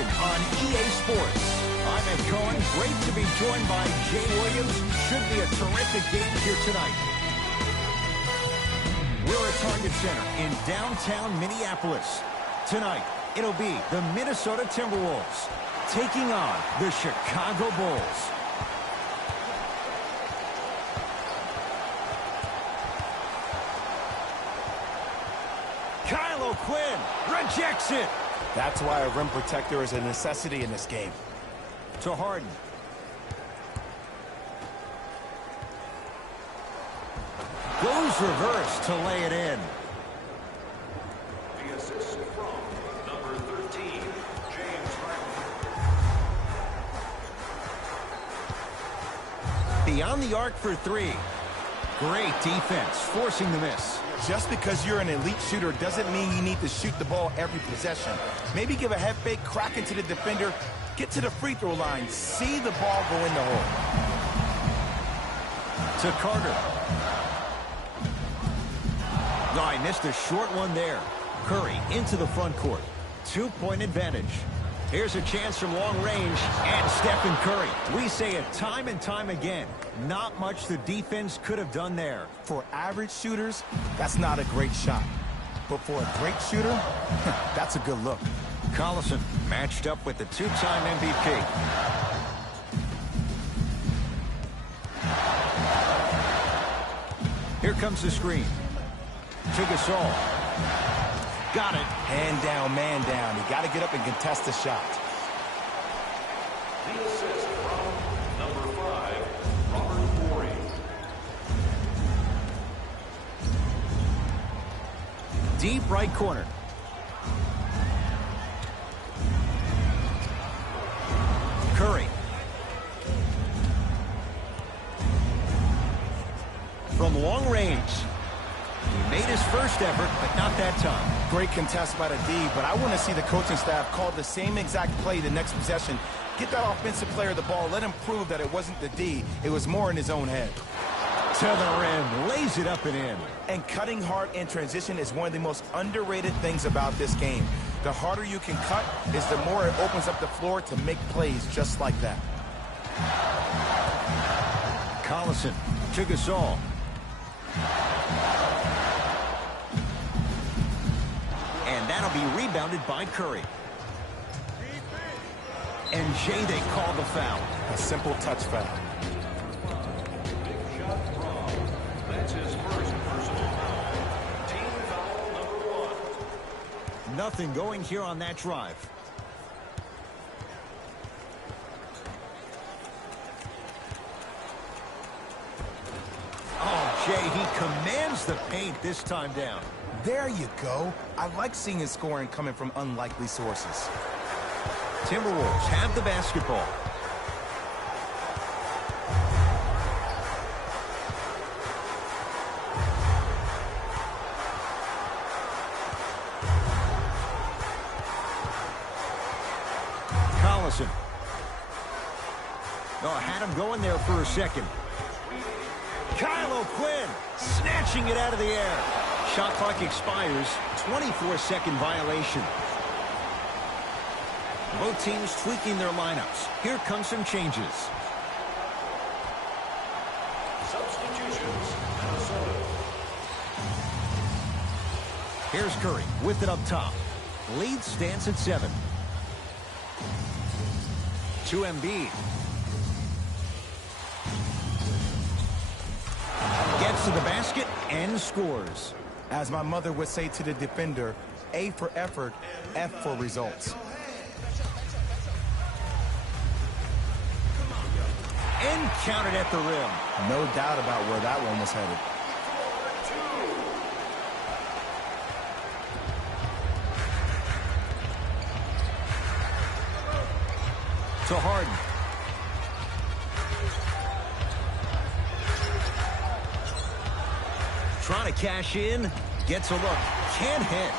action on EA Sports. I'm Ed Cohen. Great to be joined by Jay Williams. Should be a terrific game here tonight. We're at Target Center in downtown Minneapolis. Tonight, it'll be the Minnesota Timberwolves taking on the Chicago Bulls. Quinn rejects it. That's why a rim protector is a necessity in this game. To Harden. Goes reverse to lay it in. The assist from number 13, James Harden. Beyond the arc for three. Great defense, forcing the miss. Just because you're an elite shooter doesn't mean you need to shoot the ball every possession. Maybe give a head fake, crack into the defender, get to the free throw line, see the ball go in the hole. To Carter. No, I missed a short one there. Curry into the front court. 2-point advantage. Here's a chance from long range, and Stephen Curry. We say it time and time again. Not much the defense could have done there. For average shooters, that's not a great shot. But for a great shooter, that's a good look. Collison matched up with the two-time MVP. Here comes the screen. To Gasol. Got it. Hand down, man down. You got to get up and contest the shot. The assist from number 5, Robert Morey. Deep right corner. Curry. From long range. He made his first effort, but not that time. Great contest by the D, but I want to see the coaching staff call the same exact play the next possession. Get that offensive player the ball. Let him prove that it wasn't the D. It was more in his own head. To the rim. Lays it up and in. And cutting hard in transition is one of the most underrated things about this game. The harder you can cut is the more it opens up the floor to make plays just like that. Collison to Gasol. And that'll be rebounded by Curry. And Jay, they call the foul. A simple touch foul. Big shot wrong. That's his first personal foul. Team foul number 1. Nothing going here on that drive. Oh, Jay, he commands the paint this time down. There you go. I like seeing his scoring coming from unlikely sources. Timberwolves have the basketball. Collison. Oh, had him going there for a second. Kyle O'Quinn snatching it out of the air. Shot clock expires. 24-second violation. Both teams tweaking their lineups. Here come some changes. Substitutions, Minnesota. Here's Curry with it up top. Lead stands at 7. To Embiid. Gets to the basket and scores. As my mother would say to the defender, A for effort, F for results. And counted at the rim. No doubt about where that one was headed. To Harden. Trying to cash in. Gets a look. Can't hit.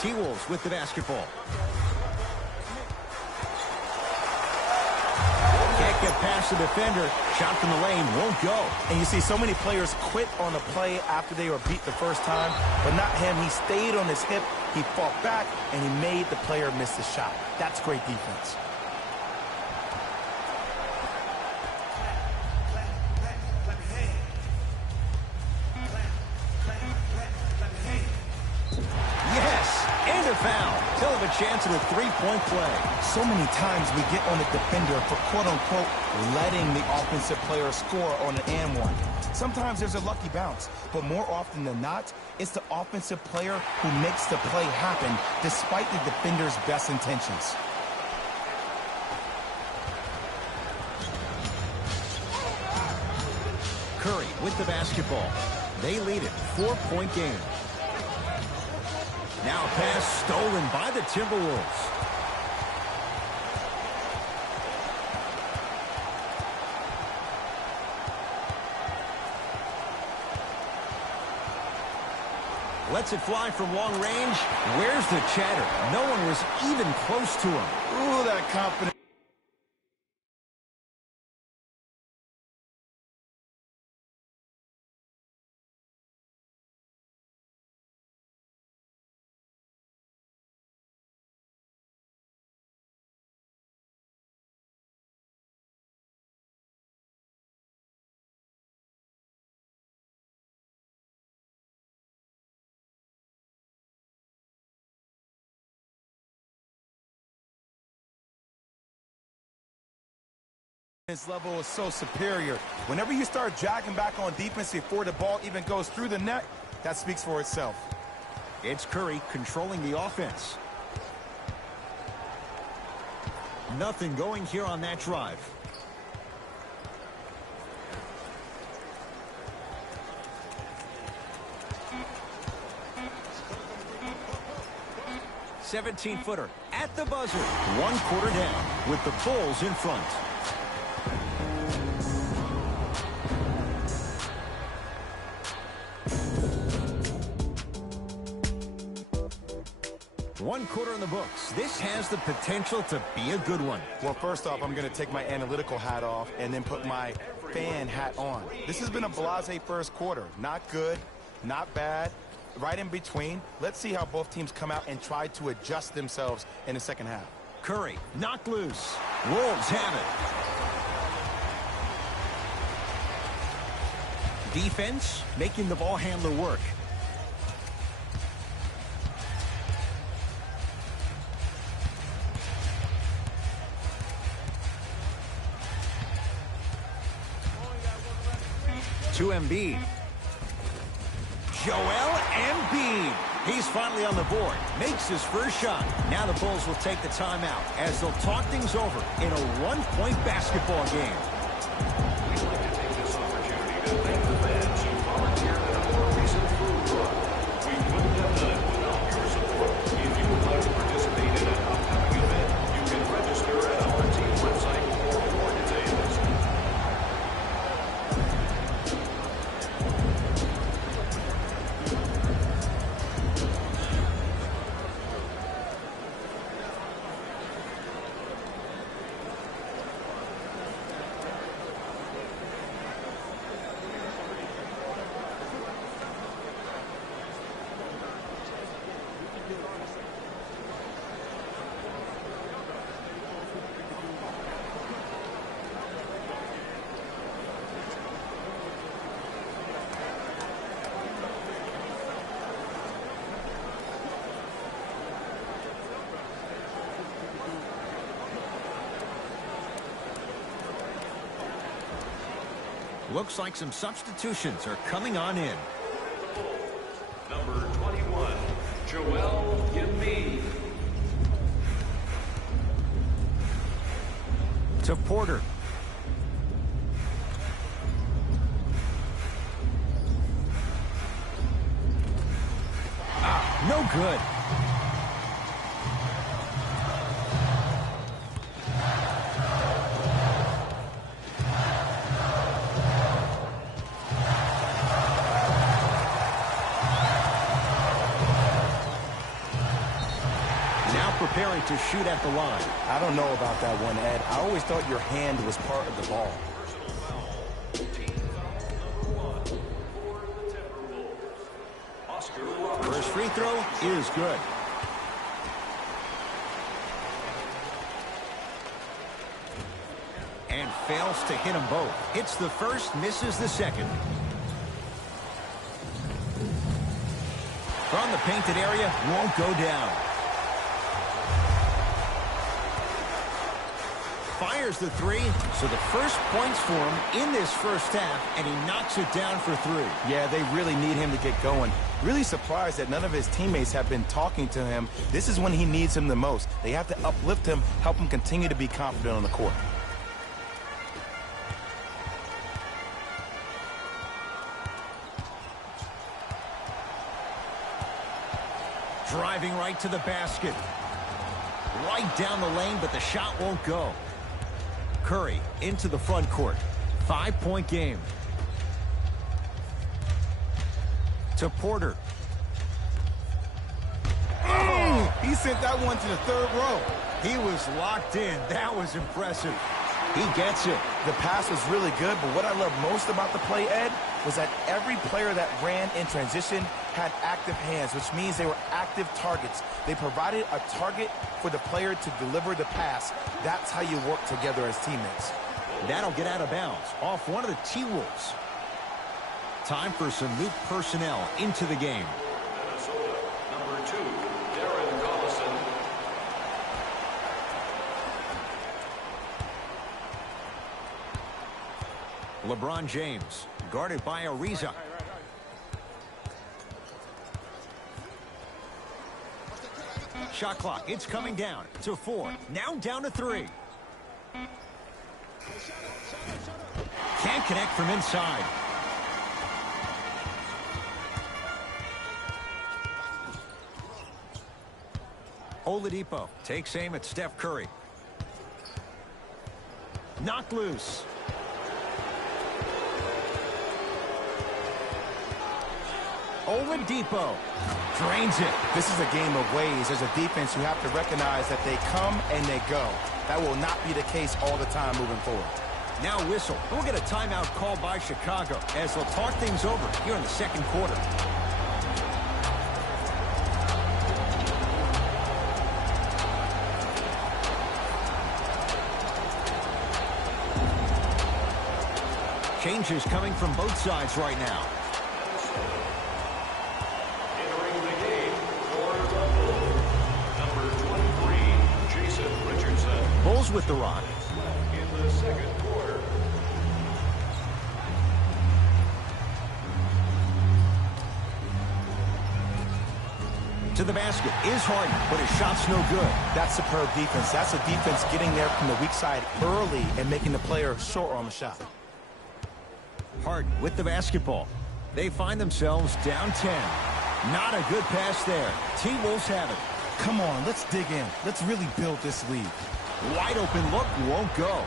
T-Wolves with the basketball. Can't get past the defender. Shot from the lane won't go. And you see so many players quit on a play after they were beat the first time, but not him. He stayed on his hip, he fought back, and he made the player miss the shot. That's great defense. And a foul. He'll have a chance at a three-point play. So many times we get on the defender for quote-unquote letting the offensive player score on an and one. Sometimes there's a lucky bounce, but more often than not, it's the offensive player who makes the play happen despite the defender's best intentions. Curry with the basketball. They lead it. 4-point game. Now a pass stolen by the Timberwolves. Lets it fly from long range. Where's the chatter? No one was even close to him. Ooh, that confidence. This level is so superior. Whenever you start jogging back on defense before the ball even goes through the net, that speaks for itself. It's Curry controlling the offense. Nothing going here on that drive. "17-footer at the buzzer." 1 quarter down with the Bulls in front. One quarter in the books. This has the potential to be a good one. Well, first off, I'm going to take my analytical hat off and then put my fan hat on. This has been a blasé first quarter. Not good, not bad, right in between. Let's see how both teams come out and try to adjust themselves in the second half. Curry knocked loose. Wolves have it. Defense making the ball handler work. To Embiid. Joel Embiid. He's finally on the board. Makes his first shot. Now the Bulls will take the timeout as they'll talk things over in a one-point basketball game. We'd like to take this opportunity to thank the fans who volunteered at our recent food run. We couldn't have done it without your support. If you would like to participate in an upcoming event, you can register at our team website for more details. Looks like some substitutions are coming on in. Number 21, Joel Embiid. To Porter. No good. preparing to shoot at the line. I don't know about that one, Ed. I always thought your hand was part of the ball. Personal foul. Team foul number 1 for the Timberwolves. Oscar Robertson. First free throw is good. And fails to hit them both. Hits the first, misses the second. From the painted area, won't go down. Fires the three, so the first points for him in this first half, and he knocks it down for 3. Yeah, they really need him to get going. Really surprised that none of his teammates have been talking to him. This is when he needs him the most. They have to uplift him, help him continue to be confident on the court. Driving right to the basket. Right down the lane, but the shot won't go. Curry into the front court. 5-point game. To Porter. He sent that one to the third row. He was locked in. That was impressive. He gets it. The pass was really good, but what I love most about the play, Ed, was that every player that ran in transition had active hands, which means they were active targets. They provided a target for the player to deliver the pass. That's how you work together as teammates. That'll get out of bounds off one of the T-Wolves. Time for some new personnel into the game. Minnesota, number 2, Darren Collison. LeBron James, guarded by Ariza. Shot clock, it's coming down to 4. Now down to 3. Can't connect from inside. Oladipo takes aim at Steph Curry. Knocked loose. Oladipo drains it. This is a game of ways. As a defense, you have to recognize that they come and they go. That will not be the case all the time moving forward. Now whistle. We'll get a timeout called by Chicago as they'll talk things over here in the second quarter. Changes coming from both sides right now. Entering the game for the Bulls, number 23, Jason Richardson. Bulls with the rock. In the second quarter. To the basket is Harden, but his shot's no good. That's superb defense. That's a defense getting there from the weak side early and making the player short on the shot. Harden with the basketball. They find themselves down 10. Not a good pass there. T-Wolves have it. Come on, let's dig in. Let's really build this lead. Wide open look won't go.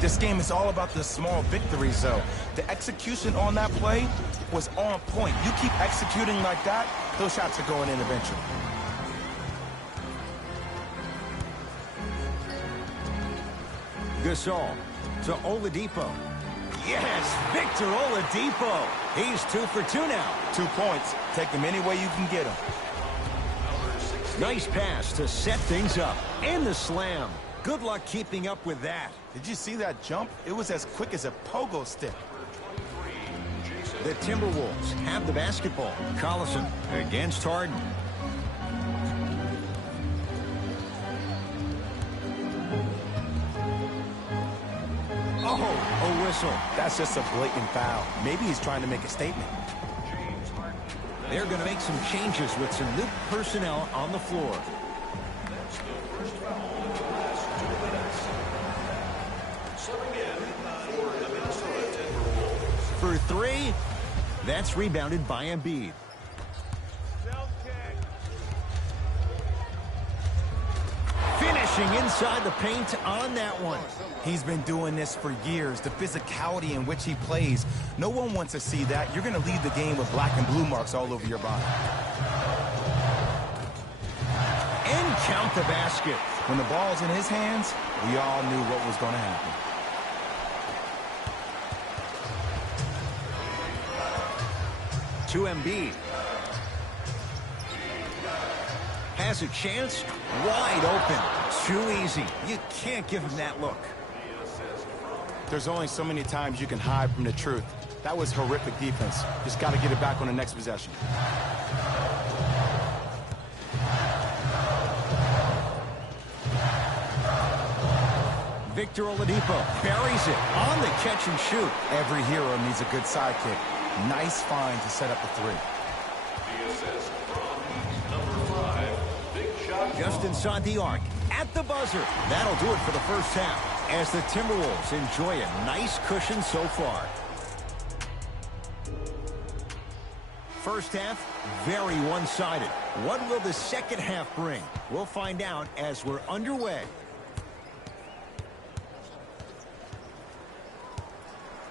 This game is all about the small victories, though. The execution on that play was on point. You keep executing like that, those shots are going in eventually. Gasol to Oladipo. Yes, Victor Oladipo. He's 2 for 2 now. 2 points. Take them any way you can get them. Nice pass to set things up. And the slam. Good luck keeping up with that. Did you see that jump? It was as quick as a pogo stick. The Timberwolves have the basketball. Collison against Harden. Oh, a whistle. That's just a blatant foul. Maybe he's trying to make a statement. They're going to make some changes with some new personnel on the floor. That's the first foul in the last 2 minutes. Subbing in for the Minnesota Timberwolves. For 3, that's rebounded by Embiid. Finishing inside the paint on that one. He's been doing this for years. The physicality in which he plays. No one wants to see that. You're going to lead the game with black and blue marks all over your body. And count the basket. When the ball's in his hands, we all knew what was going to happen. To Embiid. Has a chance. Wide open. Too easy. You can't give him that look. There's only so many times you can hide from the truth. That was horrific defense. Just got to get it back on the next possession. Victor Oladipo buries it on the catch and shoot. Every hero needs a good sidekick. Nice find to set up a three. The assist from number 5, big shot. Just inside the arc, at the buzzer. That'll do it for the first half, as the Timberwolves enjoy a nice cushion so far. First half, very one-sided. What will the second half bring? We'll find out as we're underway.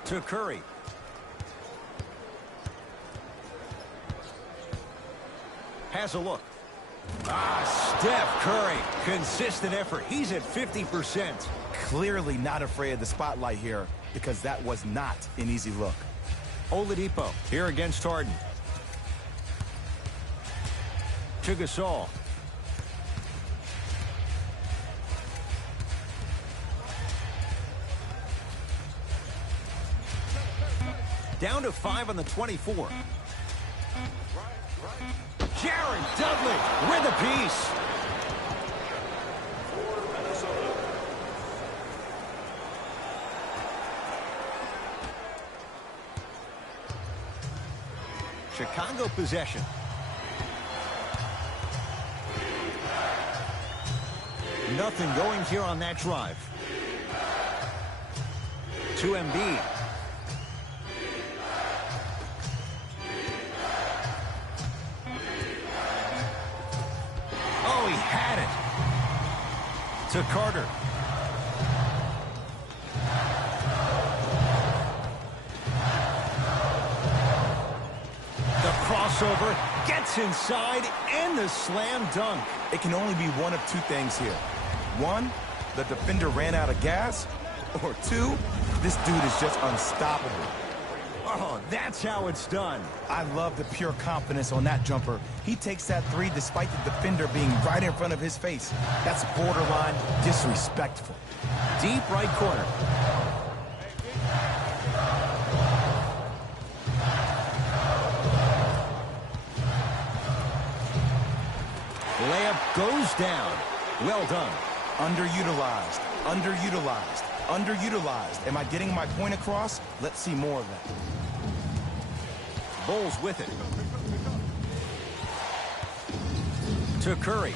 To Curry. Has a look. Steph Curry. Consistent effort. He's at 50%. Clearly not afraid of the spotlight here, because that was not an easy look. Oladipo here against Harden. To Gasol. Down to 5 on the 24. Jared Dudley with a piece. For Minnesota. Chicago possession. Nothing going here on that drive. To Embiid. Oh, he had it. To Carter. The crossover gets inside and the slam dunk. It can only be one of two things here. One, the defender ran out of gas. Or two, this dude is just unstoppable. Oh, that's how it's done. I love the pure confidence on that jumper. He takes that three despite the defender being right in front of his face. That's borderline disrespectful. Deep right corner. Layup goes down. Well done. Underutilized, underutilized, underutilized. Am I getting my point across? Let's see more of that. Bulls with it. To Curry.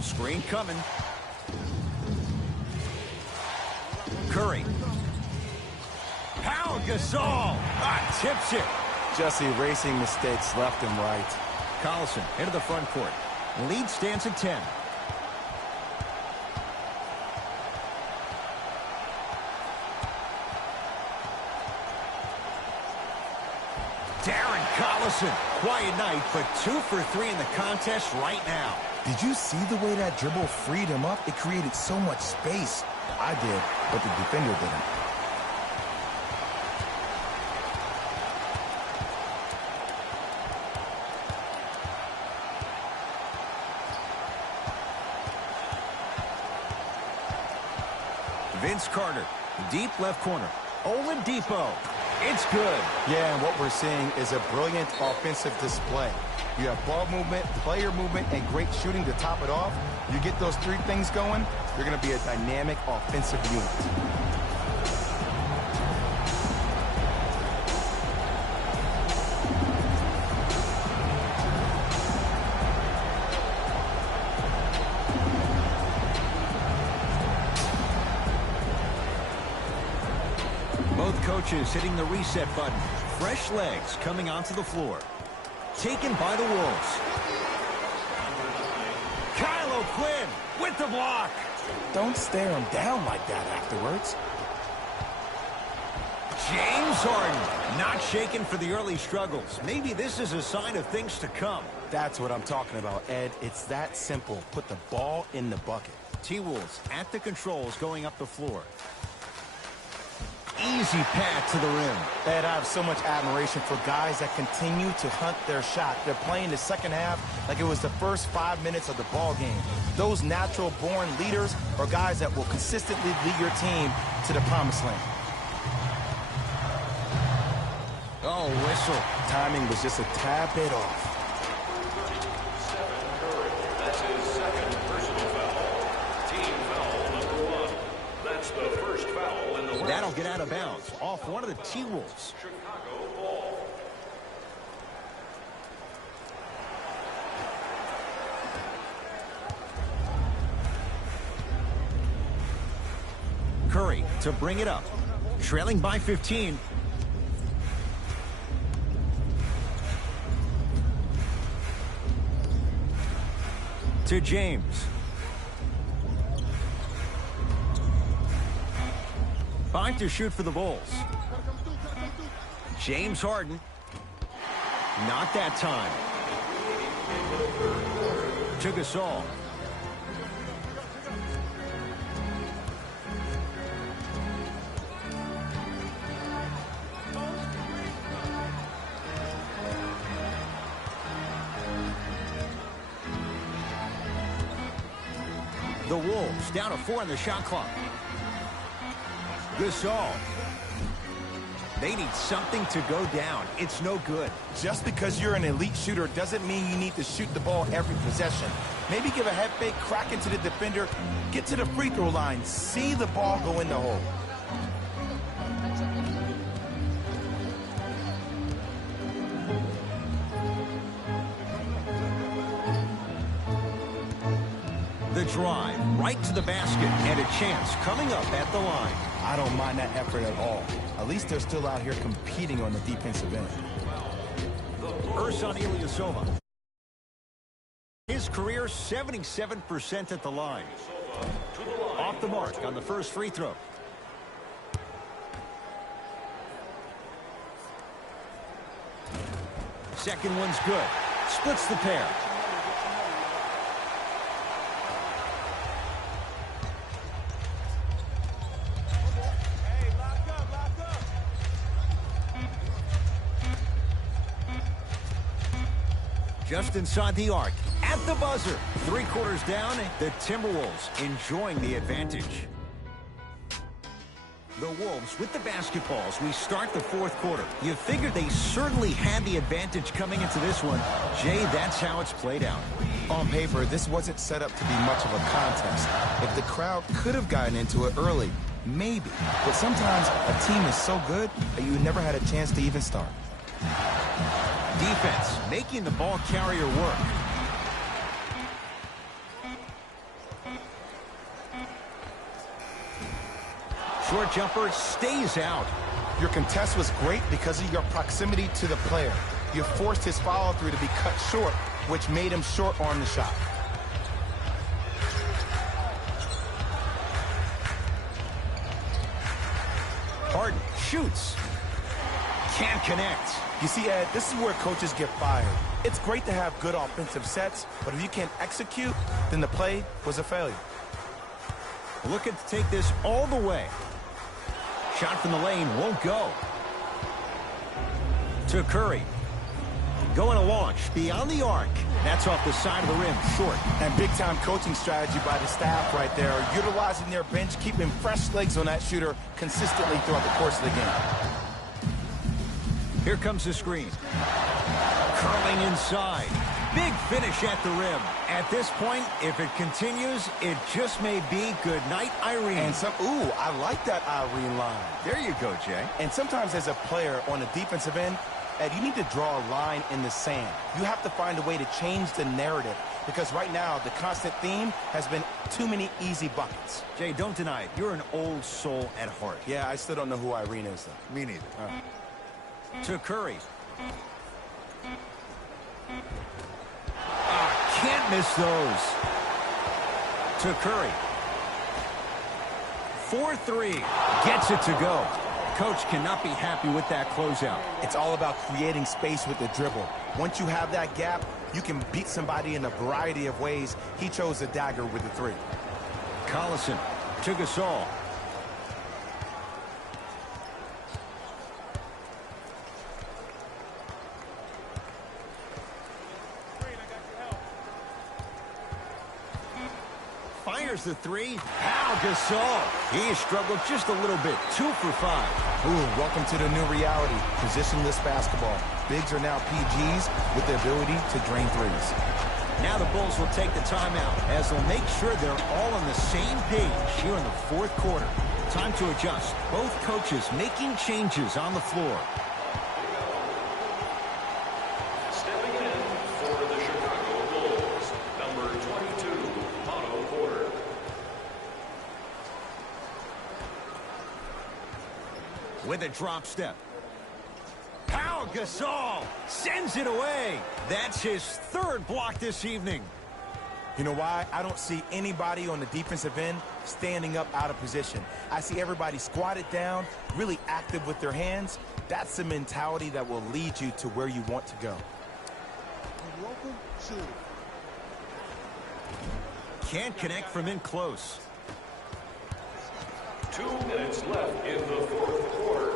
Screen coming. Curry. Pau Gasol. Tips it. Just erasing mistakes left and right. Collison into the front court. Lead stands at 10. Darren Collison. Quiet night, but 2 for 3 in the contest right now. Did you see the way that dribble freed him up? It created so much space. I did, but the defender didn't. Vince Carter, deep left corner. Oladipo. It's good. Yeah, and what we're seeing is a brilliant offensive display. You have ball movement, player movement, and great shooting to top it off. You get those three things going, you're going to be a dynamic offensive unit. Both coaches hitting the reset button. Fresh legs coming onto the floor. Taken by the Wolves. Kyle O'Quinn with the block. Don't stare him down like that afterwards. James Harden not shaken for the early struggles. Maybe this is a sign of things to come. That's what I'm talking about, Ed. It's that simple. Put the ball in the bucket. T-Wolves at the controls going up the floor. Easy path to the rim. Ed, I have so much admiration for guys that continue to hunt their shot. They're playing the second half like it was the first 5 minutes of the ball game. Those natural-born leaders are guys that will consistently lead your team to the promised land. Oh, whistle. Timing was just a tad bit off. That's his second personal foul. Team foul number 1. That's the first foul in the round. That'll get out of bounds off one of the T-Wolves. Chicago ball. Curry to bring it up. Trailing by 15. To James. 5 to shoot for the Bulls. James Harden. Not that time. To Gasol. The Wolves down to 4 on the shot clock. Gasol. They need something to go down. It's no good. Just because you're an elite shooter doesn't mean you need to shoot the ball every possession. Maybe give a head fake, crack into the defender, get to the free throw line, see the ball go in the hole. The drive right to the basket and a chance coming up at the line. I don't mind that effort at all. At least they're still out here competing on the defensive end. Ersan Ilyasova. His career 77% at the line. Off the mark on the first free throw. Second one's good. Splits the pair. Just inside the arc, at the buzzer. 3 quarters down, the Timberwolves enjoying the advantage. The Wolves with the basketballs. We start the 4th quarter. You figured they certainly had the advantage coming into this one. Jay, that's how it's played out. On paper, this wasn't set up to be much of a contest. If the crowd could have gotten into it early, maybe. But sometimes a team is so good that you never had a chance to even start. Defense making the ball carrier work. Short jumper stays out. Your contest was great because of your proximity to the player. You forced his follow-through to be cut short, which made him short on the shot. Harden shoots. Can't connect. You see, Ed, this is where coaches get fired. It's great to have good offensive sets, but if you can't execute, then the play was a failure. Looking to take this all the way. Shot from the lane won't go. To Curry. Going to launch beyond the arc. That's off the side of the rim, short. And big-time coaching strategy by the staff right there, utilizing their bench, keeping fresh legs on that shooter consistently throughout the course of the game. Here comes the screen. Curling inside. Big finish at the rim. At this point, if it continues, it just may be good night, Irene. And ooh, I like that Irene line. There you go, Jay. And sometimes as a player on the defensive end, Ed, you need to draw a line in the sand. You have to find a way to change the narrative because right now the constant theme has been too many easy buckets. Jay, don't deny it. You're an old soul at heart. Yeah, I still don't know who Irene is, though. Me neither. To Curry. Can't miss those. To Curry. 4-3. Gets it to go. Coach cannot be happy with that closeout. It's all about creating space with the dribble. Once you have that gap, you can beat somebody in a variety of ways. He chose the dagger with the three. Collison to Gasol. Fires the three. Pau Gasol. He struggled just a little bit. 2 for 5. Ooh, welcome to the new reality. Positionless basketball. Bigs are now PGs with the ability to drain threes. Now the Bulls will take the timeout as they'll make sure they're all on the same page here in the fourth quarter. Time to adjust. Both coaches making changes on the floor. Stepping in for the Chicago Bulls, number 22, Otto Porter. With a drop step. Pau Gasol sends it away. That's his 3rd block this evening. You know why? I don't see anybody on the defensive end standing up out of position. I see everybody squatted down, really active with their hands. That's the mentality that will lead you to where you want to go. Can't connect from in close. 2 minutes left in the fourth quarter.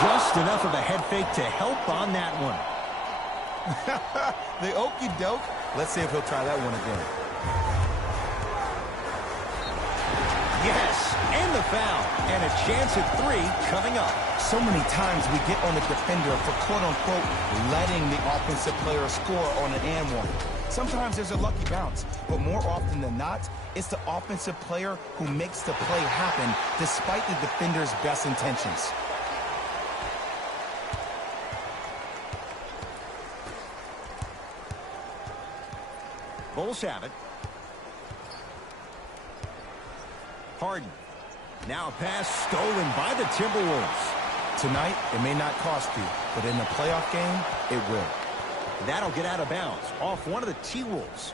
Just enough of a head fake to help on that one. The okey doke. Let's see if he'll try that one again. Yes, and the foul. And a chance at 3 coming up. So many times we get on the defender for quote-unquote letting the offensive player score on an and one. Sometimes there's a lucky bounce, but more often than not, it's the offensive player who makes the play happen despite the defender's best intentions. Bulls have it. Harden. Now a pass stolen by the Timberwolves. Tonight, it may not cost you, but in a playoff game, it will. That'll get out of bounds off one of the T-Wolves.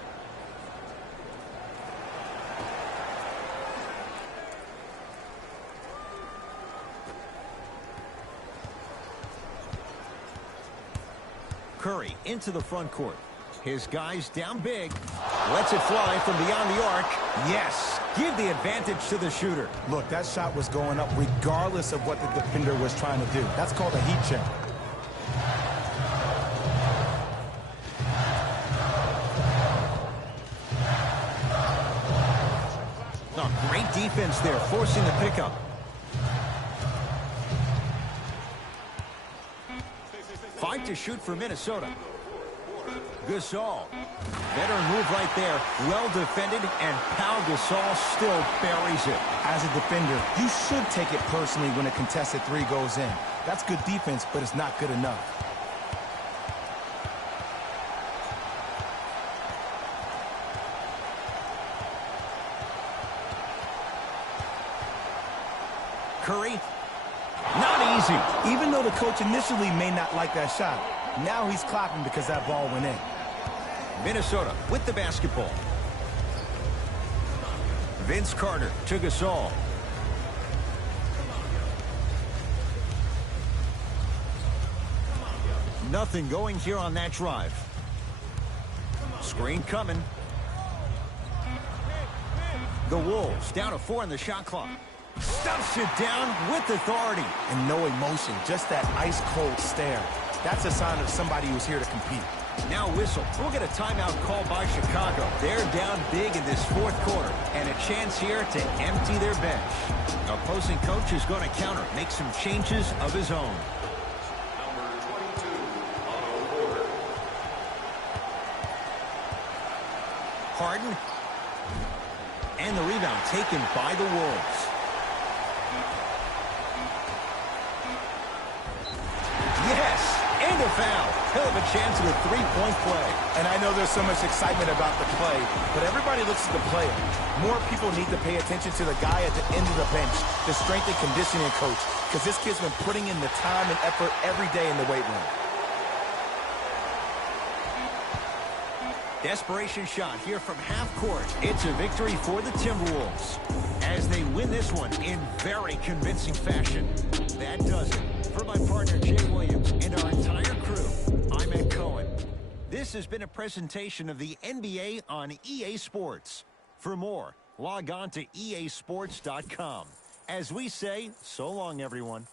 Curry into the front court. His guys down big. Lets it fly from beyond the arc. Yes, give the advantage to the shooter. Look, that shot was going up regardless of what the defender was trying to do. That's called a heat check. Oh, great defense there, forcing the pickup. Five to shoot for Minnesota. Gasol. Better move right there. Well defended, and Pau Gasol still buries it. As a defender, you should take it personally when a contested 3 goes in. That's good defense, but it's not good enough. Curry. Not easy. Even though the coach initially may not like that shot, now he's clapping because that ball went in. Minnesota with the basketball. Vince Carter to Gasol. Nothing going here on that drive. Screen coming. The Wolves down to 4 in the shot clock. Stuffs it down with authority. And no emotion, just that ice-cold stare. That's a sign of somebody who's here to compete. Now whistle. We'll get a timeout called by Chicago. They're down big in this fourth quarter. And a chance here to empty their bench. Opposing coach is going to counter. Make some changes of his own. Number 22, Otto Porter. Harden. And the rebound taken by the Wolves. Yes, and a foul. Hell of a chance at a three-point play. And I know there's so much excitement about the play, but everybody looks at the player. More people need to pay attention to the guy at the end of the bench, the strength and conditioning coach, because this kid's been putting in the time and effort every day in the weight room. Desperation shot here from half court. It's a victory for the Timberwolves as they win this one in very convincing fashion. That does it. For my partner, Jay Williams, and our entire crew, I'm Ed Cohen. This has been a presentation of the NBA on EA Sports. For more, log on to easports.com. As we say, so long, everyone.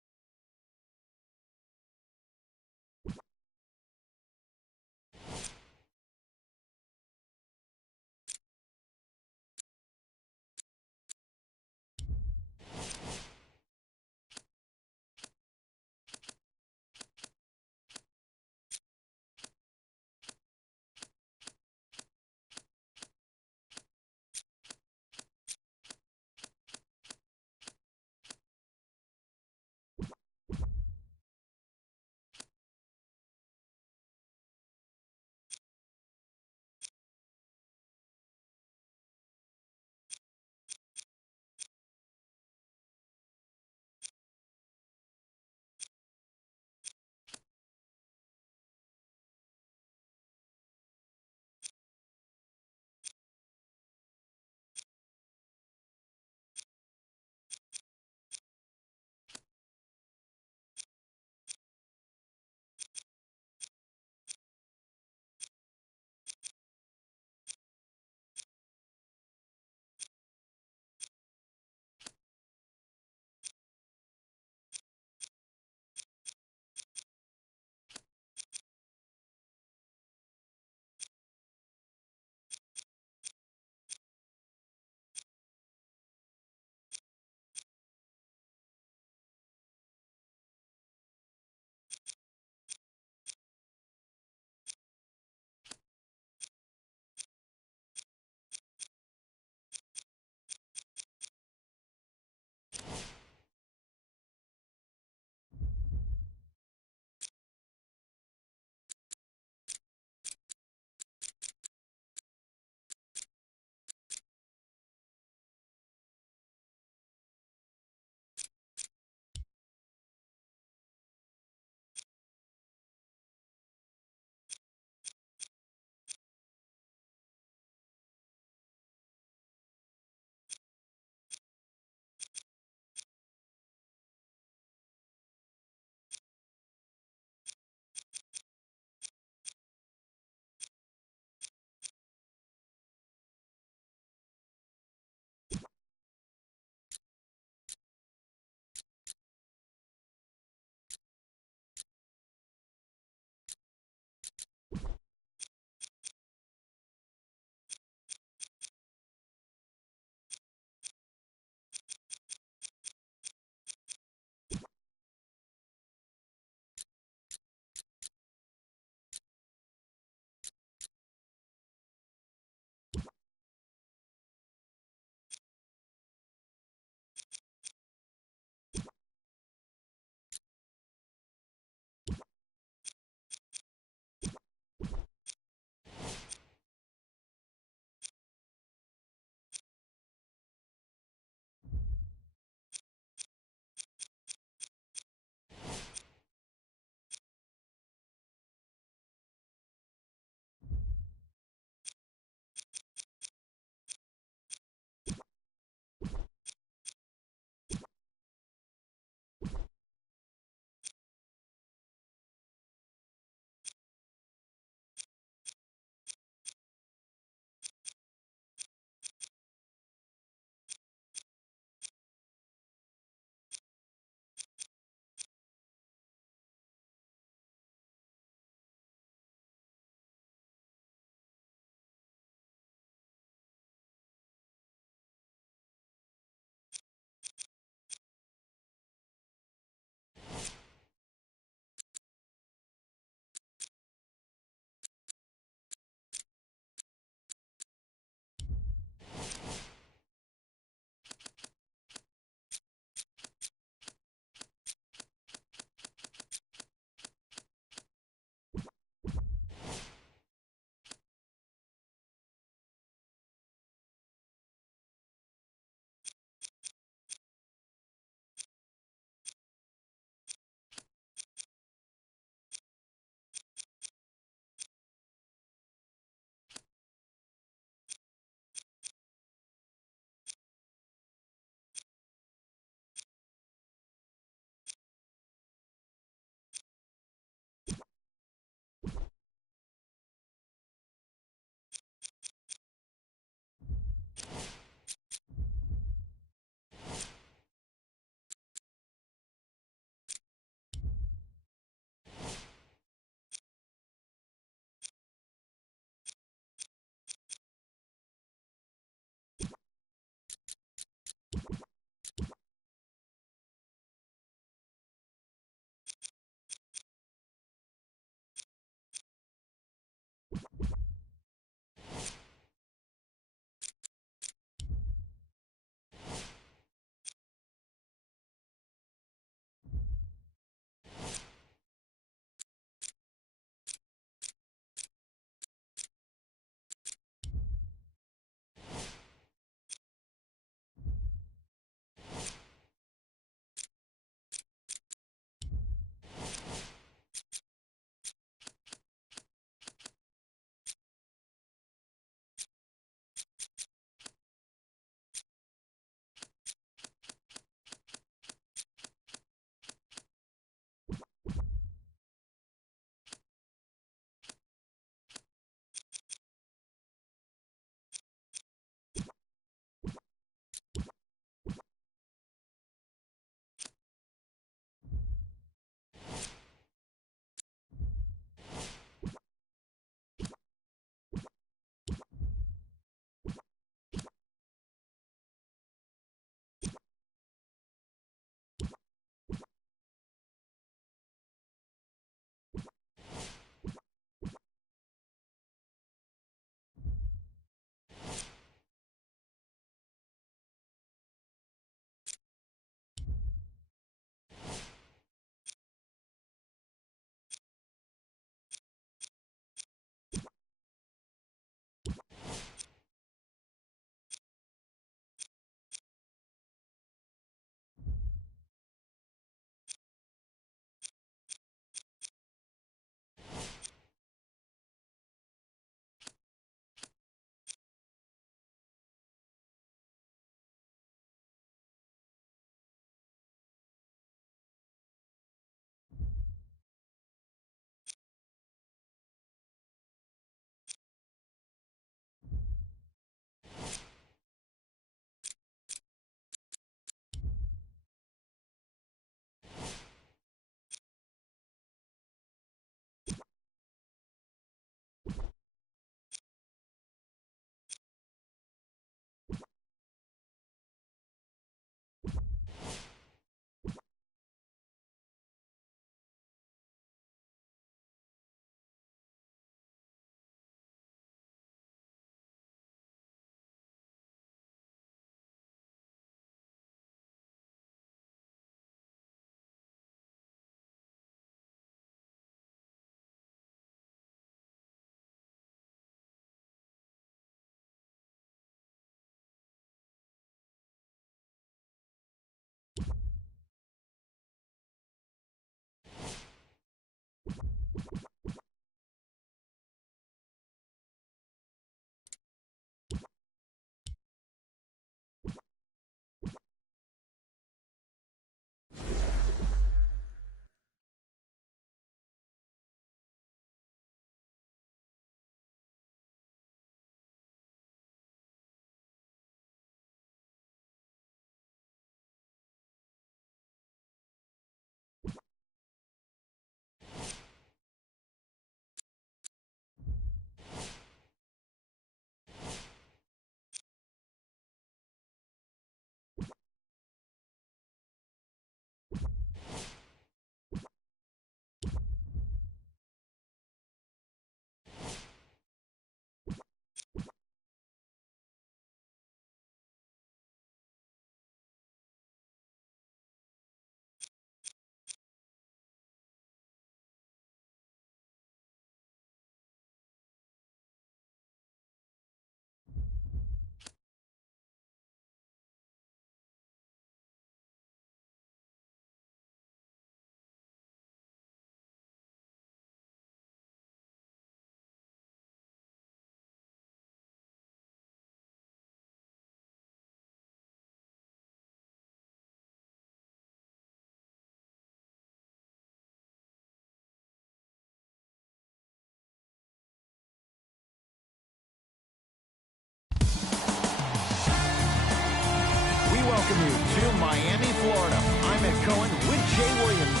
We welcome you to Miami, Florida. I'm Ed Cohen with Jay Williams.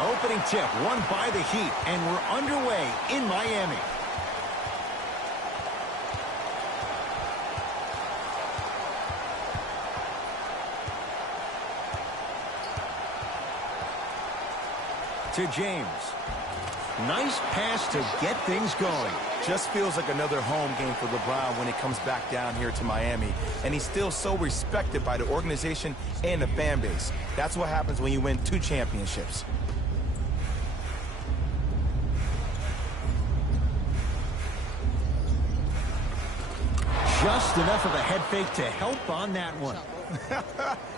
Opening tip won by the Heat, and we're underway in Miami. To James. Nice pass to get things going. Just feels like another home game for LeBron when it comes back down here to Miami. And he's still so respected by the organization and the fan base. That's what happens when you win 2 championships. Just enough of a head fake to help on that one.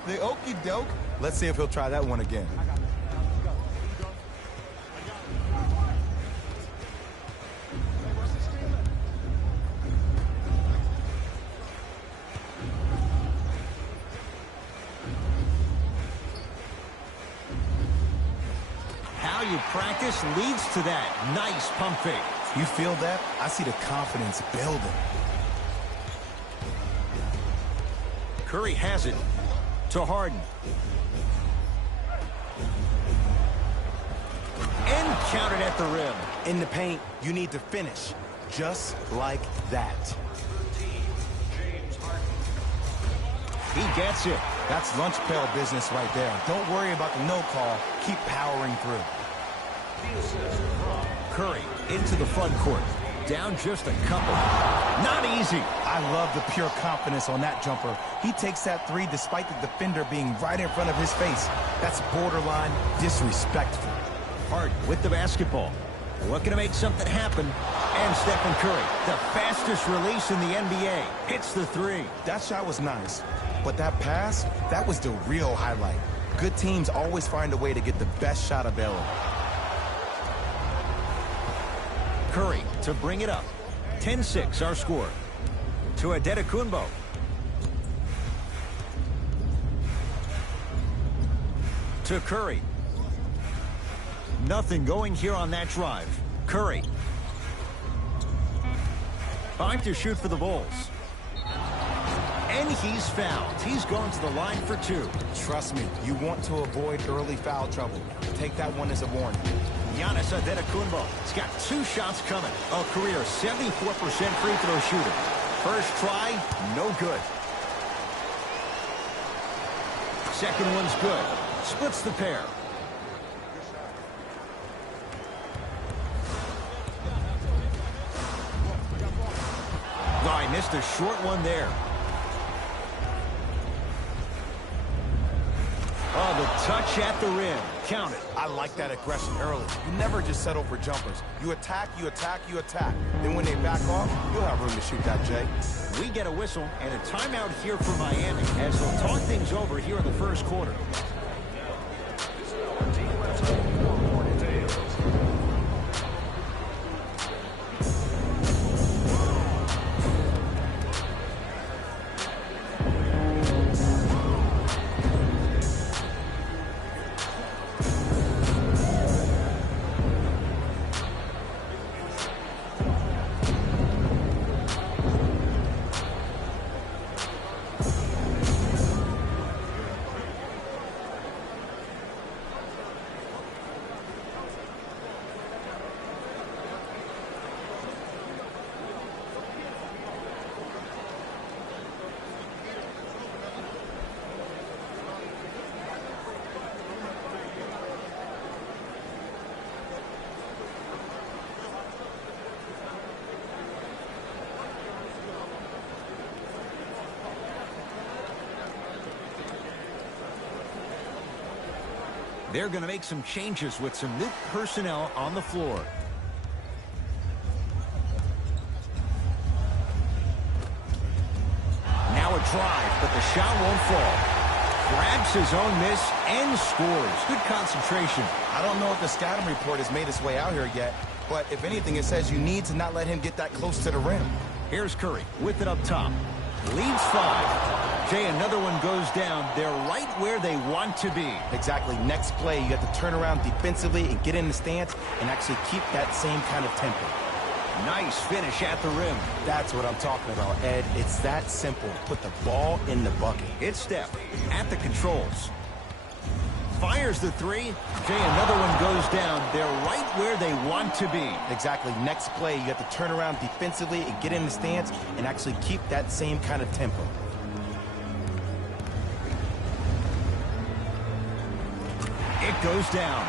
The okey doke. Let's see if he'll try that one again. How you practice leads to that. Nice pump fake. You feel that? I see the confidence building. Curry has it to Harden. And counted at the rim. In the paint, you need to finish. Just like that. He gets it. That's lunch pail business right there. Don't worry about the no call. Keep powering through. Curry into the front court. Down just a couple. Not easy. I love the pure confidence on that jumper. He takes that 3 despite the defender being right in front of his face. That's borderline disrespectful. Harden with the basketball. Looking to make something happen. And Stephen Curry, the fastest release in the NBA, hits the 3. That shot was nice. But that pass, that was the real highlight. Good teams always find a way to get the best shot available. Curry to bring it up. 10-6 our score. To Adetokunbo. To Curry. Nothing going here on that drive. Curry. 5 to shoot for the Bulls. And he's fouled. He's going to the line for 2. Trust me, you want to avoid early foul trouble. Take that one as a warning. Giannis Adetokunbo. He's got 2 shots coming. A career 74% free throw shooter. First try, no good. Second one's good. Splits the pair. Oh, I missed a short one there. Oh, the touch at the rim. Count it. I like that aggression early. You never just settle for jumpers. You attack, you attack, you attack. Then when they back off, you'll have room to shoot that, Jay. We get a whistle and a timeout here for Miami as they'll talk things over here in the first quarter. This is our team website for more details. They're going to make some changes with some new personnel on the floor. Now a drive, but the shot won't fall. Grabs his own miss and scores. Good concentration. I don't know if the scouting report has made its way out here yet, but if anything, it says you need to not let him get that close to the rim. Here's Curry with it up top. Leads 5. Jay, another one goes down. They're right where they want to be. Exactly. Next play, you have to turn around defensively and get in the stance and actually keep that same kind of tempo. Nice finish at the rim. That's what I'm talking about, Ed. It's that simple. Put the ball in the bucket. It's Steph at the controls. Fires the 3. Jay, another one goes down. They're right where they want to be. Exactly. Next play, you have to turn around defensively and get in the stance and actually keep that same kind of tempo. It goes down.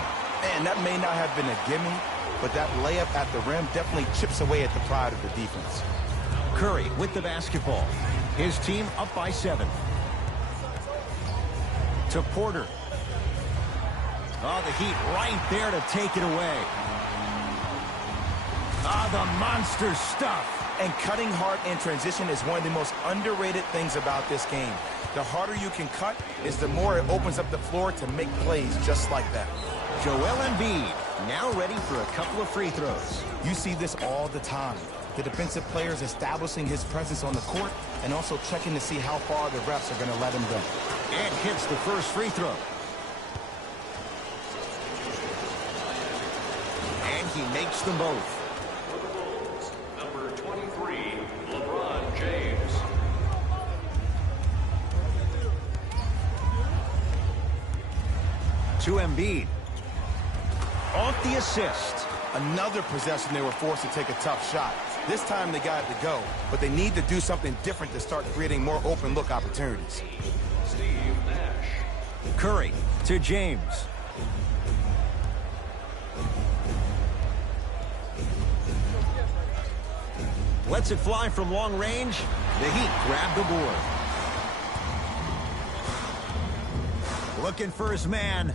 And that may not have been a gimme, but that layup at the rim definitely chips away at the pride of the defense. Curry with the basketball. His team up by 7. To Porter. Oh, the Heat right there to take it away. Ah, the monster stuff. And cutting hard in transition is one of the most underrated things about this game. The harder you can cut is the more it opens up the floor to make plays just like that. Joel Embiid now ready for a couple of free throws. You see this all the time. The defensive players establishing his presence on the court and also checking to see how far the refs are going to let him go. And hits the first free throw. And he makes them both. For the Bulls, number 23, LeBron James. To Embiid. Off the assist. Another possession they were forced to take a tough shot. This time they got it to go, but they need to do something different to start creating more open look opportunities. Steve Nash. Curry to James. Lets it fly from long range. The Heat grab the board. Looking for his man.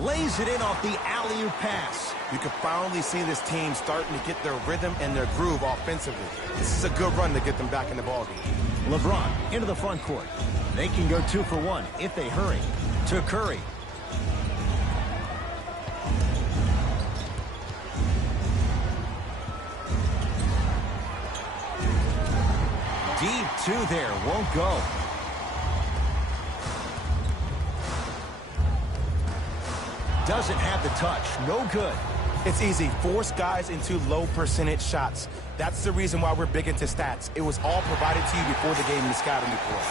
Lays it in off the alley-oop pass. You can finally see this team starting to get their rhythm and their groove offensively. This is a good run to get them back in the ballgame. LeBron into the front court. They can go 2 for 1 if they hurry. To Curry. Deep 2 there, won't go. Doesn't have the touch, no good. It's easy. Force guys into low percentage shots. That's the reason why we're big into stats. It was all provided to you before the game in the scouting report.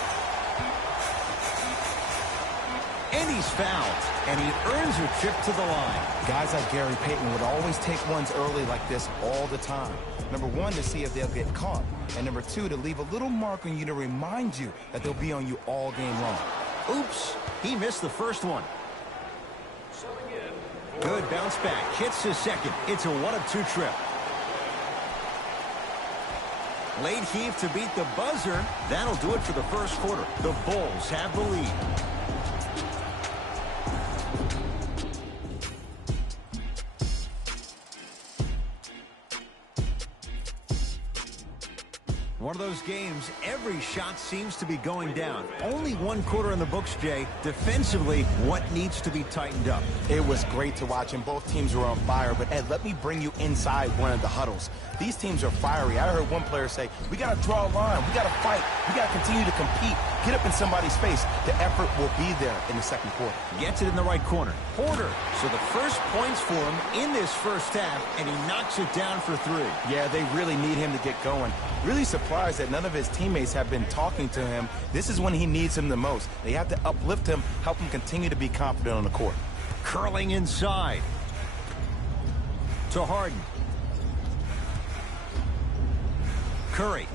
And he's fouled, and he earns a trip to the line. Guys like Gary Payton would always take ones early like this all the time. Number 1, to see if they'll get caught. And number 2, to leave a little mark on you to remind you that they'll be on you all game long. Oops, he missed the first one. Good bounce back, hits his second. It's a 1-of-2 trip. Late heave to beat the buzzer. That'll do it for the first quarter. The Bulls have the lead. those games, every shot seems to be going down. Only one quarter in the books, Jay. Defensively, what needs to be tightened up? It was great to watch, and both teams were on fire. But, Ed, let me bring you inside one of the huddles. These teams are fiery. I heard one player say, we got to draw a line. We got to fight. We got to continue to compete. Get up in somebody's face. The effort will be there in the second quarter. Gets it in the right corner. Porter. So the first points for him in this first half, and he knocks it down for 3. Yeah, they really need him to get going. Really surprised that none of his teammates have been talking to him. This is when he needs him the most. They have to uplift him, help him continue to be confident on the court. Curling inside. To Harden. Curry.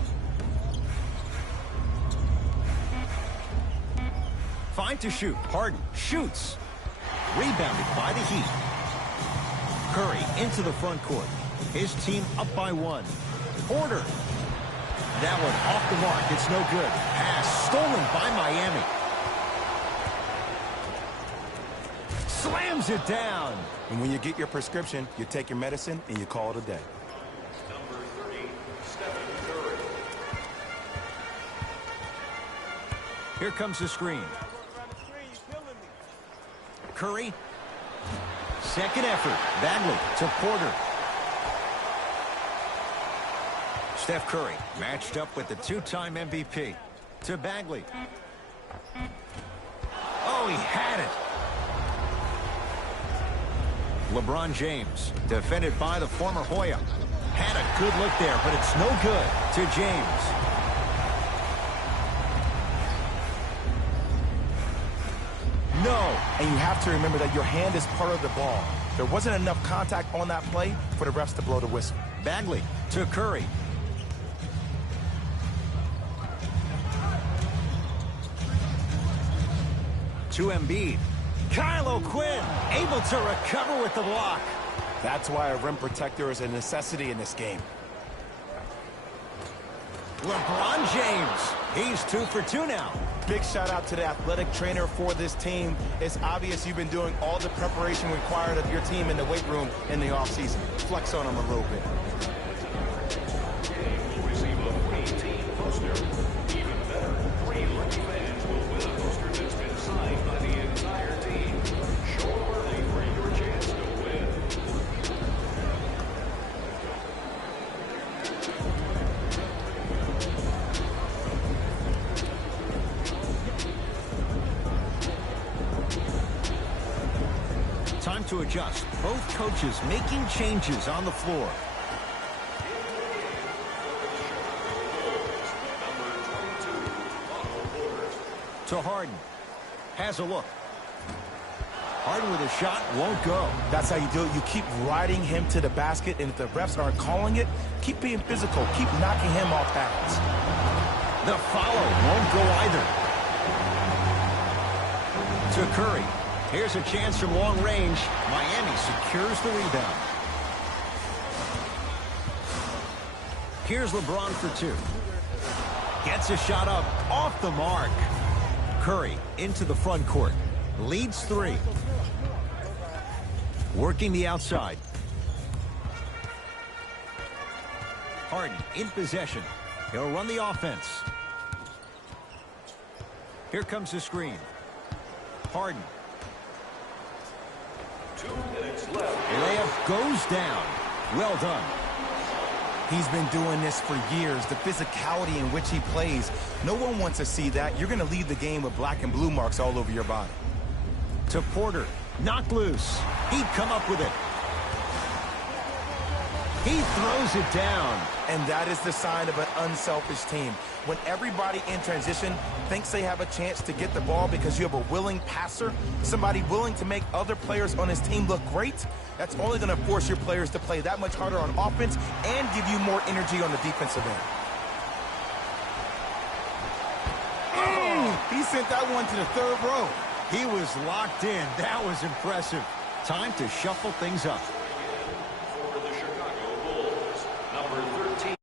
Fine to shoot. Harden shoots. Rebounded by the Heat. Curry into the front court. His team up by 1. Porter. That one off the mark. It's no good. Pass stolen by Miami. Slams it down. And when you get your prescription, you take your medicine and you call it a day. Number 30, Stephen Curry. Here comes the screen. Curry. Second effort. Bagley to Porter. Steph Curry matched up with the 2-time MVP. To Bagley. Oh, he had it. LeBron James, defended by the former Hoya. Had a good look there, but it's no good. To James. No. And you have to remember that your hand is part of the ball. There wasn't enough contact on that play for the refs to blow the whistle. Bagley to Curry. To Embiid. Kyle O'Quinn able to recover with the block. That's why a rim protector is a necessity in this game. LeBron James. He's 2 for 2 now. Big shout out to the athletic trainer for this team. It's obvious you've been doing all the preparation required of your team in the weight room in the offseason. Flex on them a little bit. Game will receive a free team poster. Even better, 3 lucky fans will win a poster that's been signed by the entire team. Show up early for your chance to win. Time to adjust. Both coaches making changes on the floor. To Harden. Has a look. Harden with a shot won't go. That's how you do it. You keep riding him to the basket, and if the refs aren't calling it, keep being physical. Keep knocking him off balance. The follow won't go either. To Curry. Here's a chance from long range. Miami secures the rebound. Here's LeBron for 2. Gets a shot up off the mark. Curry into the front court. Leads 3. Working the outside. Harden in possession. He'll run the offense. Here comes the screen. Harden. 2 minutes left. Layup goes down. Well done. He's been doing this for years. The physicality in which he plays. No one wants to see that. You're going to leave the game with black and blue marks all over your body. To Porter. Knocked loose. He'd come up with it. He throws it down. And that is the sign of an unselfish team. When everybody in transition thinks they have a chance to get the ball because you have a willing passer, somebody willing to make other players on his team look great, that's only going to force your players to play that much harder on offense and give you more energy on the defensive end. He sent that one to the 3rd row. He was locked in. That was impressive. Time to shuffle things up. For the Chicago Bulls, number 13.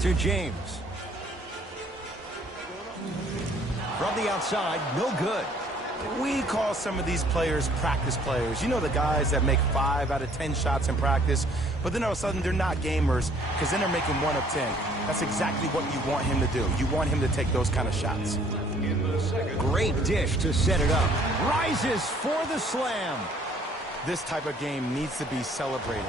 To James. From the outside, no good. We call some of these players practice players. You know, the guys that make 5 out of 10 shots in practice, but then all of a sudden they're not gamers because then they're making 1 of 10. That's exactly what you want him to do. You want him to take those kind of shots. Great dish to set it up. Rises for the slam. This type of game needs to be celebrated.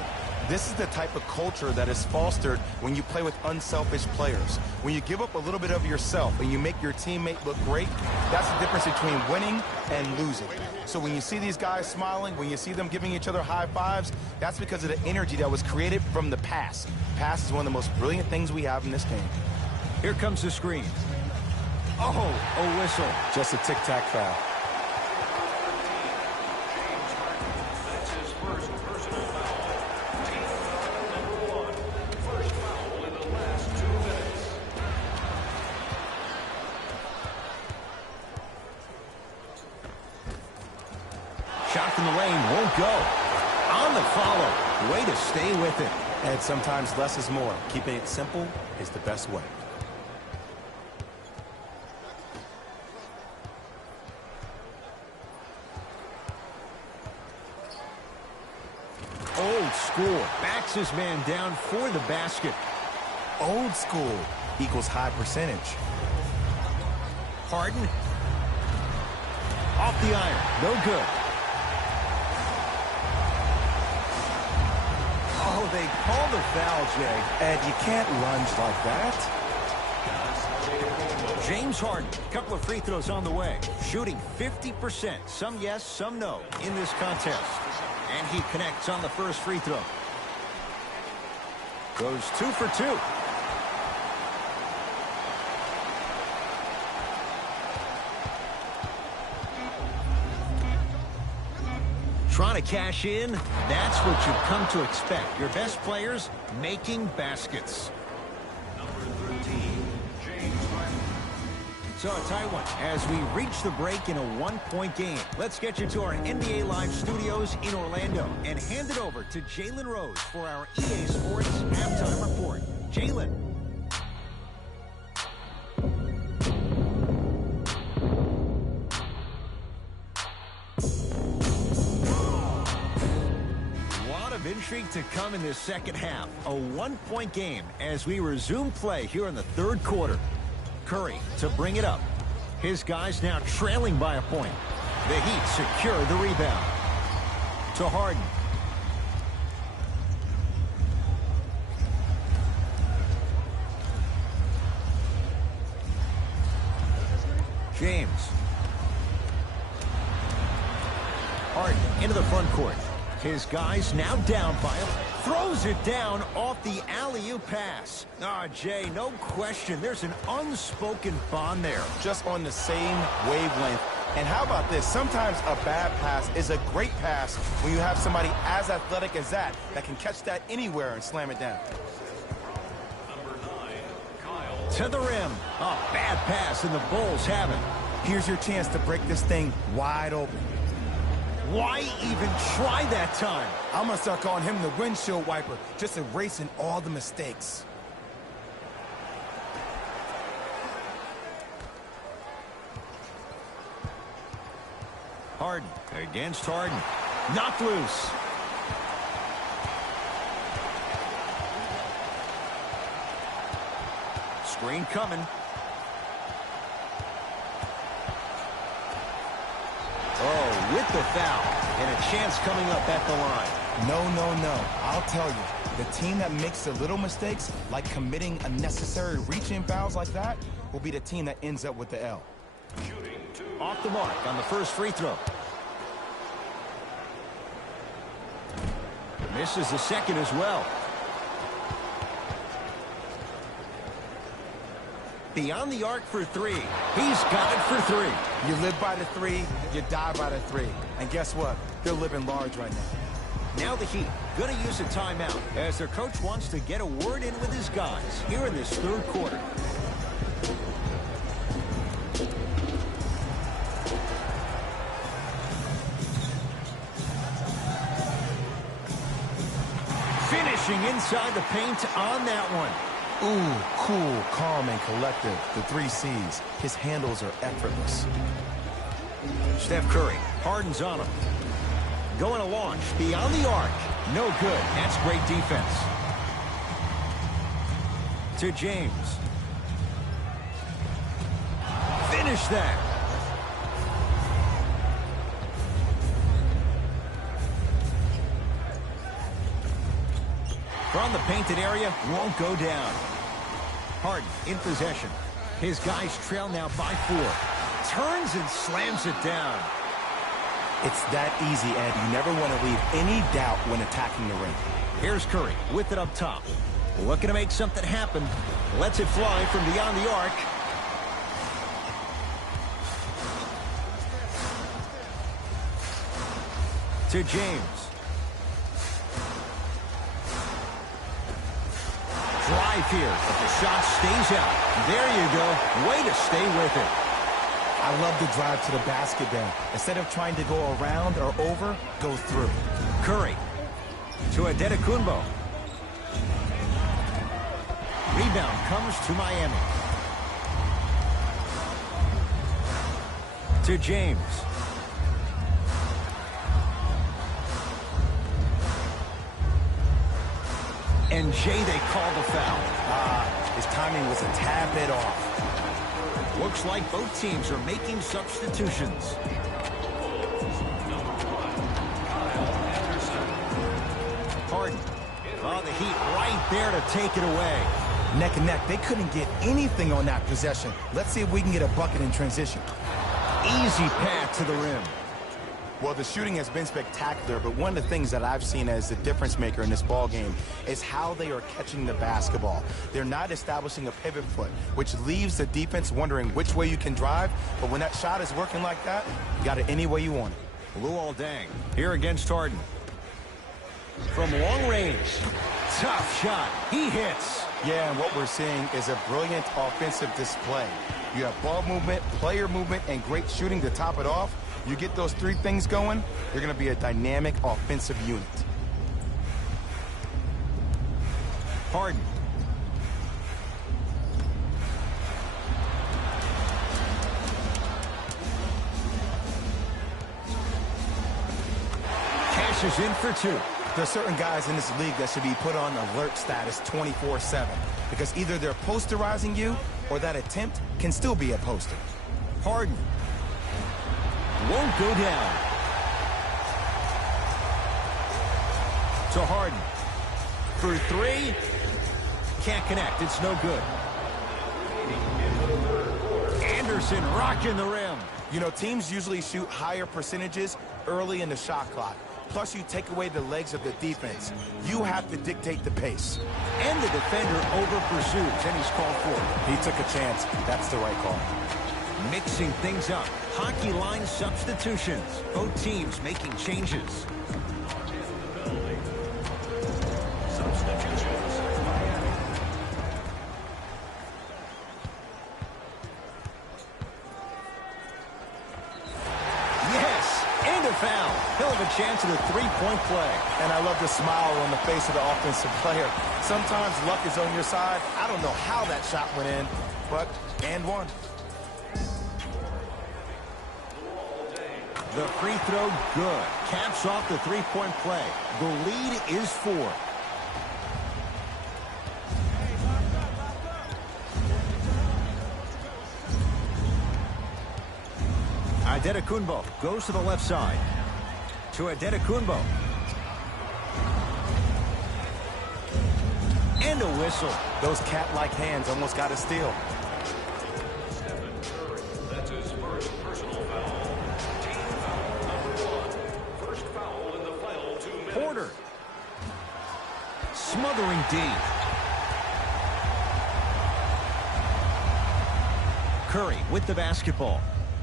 This is the type of culture that is fostered when you play with unselfish players. When you give up a little bit of yourself and you make your teammate look great, that's the difference between winning and losing. So when you see these guys smiling, when you see them giving each other high fives, that's because of the energy that was created from the pass. Pass is one of the most brilliant things we have in this game. Here comes the screen. Oh, a whistle. Just a tic-tac foul. Shot from the lane won't go. On the follow. Way to stay with it. And sometimes less is more. Keeping it simple is the best way. Old school. Backs his man down for the basket. Old school equals high percentage. Harden. Off the iron. No good. Oh, they call the foul, Jay. And you can't lunge like that. James Harden, couple of free throws on the way. Shooting 50%. Some yes, some no in this contest. And he connects on the first free throw. Goes 2 for 2. Trying to cash in, that's what you've come to expect. Your best players making baskets. Number 13, James Harden. So a tight one as we reach the break in a 1-point game. Let's get you to our NBA Live studios in Orlando and hand it over to Jalen Rose for our EA Sports halftime report. Jalen. Intrigue to come in this second half. A 1-point game as we resume play here in the third quarter. Curry to bring it up. His guys now trailing by a point. The Heat secure the rebound. To Harden. James. Harden into the front court. His guys now down by him. Throws it down off the alley-oop pass. Jay, no question. There's an unspoken bond there. Just on the same wavelength. And how about this? Sometimes a bad pass is a great pass when you have somebody as athletic as that can catch that anywhere and slam it down. Number 9, Kyle. To the rim. A bad pass, and the Bulls have it. Here's your chance to break this thing wide open. Why even try that time? I'm going to start calling him the windshield wiper, just erasing all the mistakes. Harden against Harden. Knocked loose. Screen coming. Oh, with the foul. And a chance coming up at the line. No. I'll tell you, the team that makes the little mistakes, like committing unnecessary reach-in fouls like that, will be the team that ends up with the L. Shooting 2. Off the mark on the first free throw. Misses the second as well. Beyond the arc for 3. He's got it for 3. You live by the 3, you die by the 3. And guess what? They're living large right now. Now the Heat going to use a timeout as their coach wants to get a word in with his guys here in this third quarter. Finishing inside the paint on that one. Ooh, cool, calm, and collective. The 3 C's. His handles are effortless. Steph Curry. Harden's on him. Going to launch. Beyond the arc. No good. That's great defense. To James. Finish that. From the painted area, won't go down. Harden in possession. His guys trail now by 4. Turns and slams it down. It's that easy, Ed. You never want to leave any doubt when attacking the ring. Here's Curry with it up top. Looking to make something happen. Lets it fly from beyond the arc. To James. Drive here, but the shot stays out. There you go. Way to stay with it. I love the drive to the basket there. Instead of trying to go around or over, go through. Curry to Adetokunbo. Rebound comes to Miami. To James. And Jay, they call the foul. His timing was a tad bit off. Looks like both teams are making substitutions. Harden. Oh, the Heat right there to take it away. Neck and neck. They couldn't get anything on that possession. Let's see if we can get a bucket in transition. Easy path to the rim. Well, the shooting has been spectacular, but one of the things that I've seen as the difference maker in this ball game is how they are catching the basketball. They're not establishing a pivot foot, which leaves the defense wondering which way you can drive, but when that shot is working like that, you got it any way you want it. Luol Deng here against Harden. From long range. Tough shot. He hits. Yeah, and what we're seeing is a brilliant offensive display. You have ball movement, player movement, and great shooting to top it off. You get those 3 things going, you're going to be a dynamic offensive unit. Harden. Cashes in for 2. There's certain guys in this league that should be put on alert status 24/7 because either they're posterizing you or that attempt can still be a poster. Harden. Won't go down. To Harden. For 3. Can't connect. It's no good. Anderson rocking the rim. You know, teams usually shoot higher percentages early in the shot clock. Plus, you take away the legs of the defense. You have to dictate the pace. And the defender over pursues, and he's called for it. He took a chance. That's the right call. Mixing things up. Hockey line substitutions. Both teams making changes. Yes, and a foul. He'll have a chance at a 3-point play. And I love the smile on the face of the offensive player. Sometimes luck is on your side. I don't know how that shot went in, but and one. The free throw, good. Caps off the 3-point play. The lead is 4. Adetokunbo goes to the left side. To Adetokunbo. And a whistle. Those cat-like hands almost got a steal. That's his first personal foul. Team foul number 1. First foul in the final 2 minutes. Porter. Smothering D. Curry with the basketball.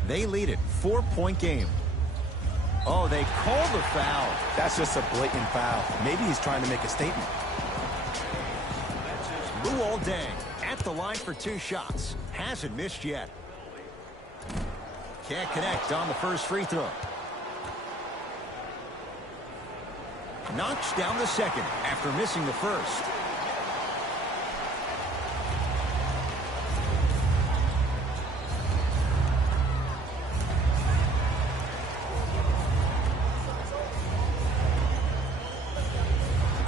They lead it. 4-point game. Oh, they call the foul. That's just a blatant foul. Maybe he's trying to make a statement. Luol Deng at the line for 2 shots. Hasn't missed yet. Can't connect on the first free throw. Knocks down the second after missing the first.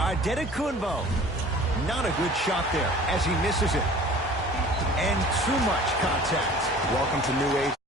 Adetokunbo. Not a good shot there as he misses it. And too much contact. Welcome to New Age.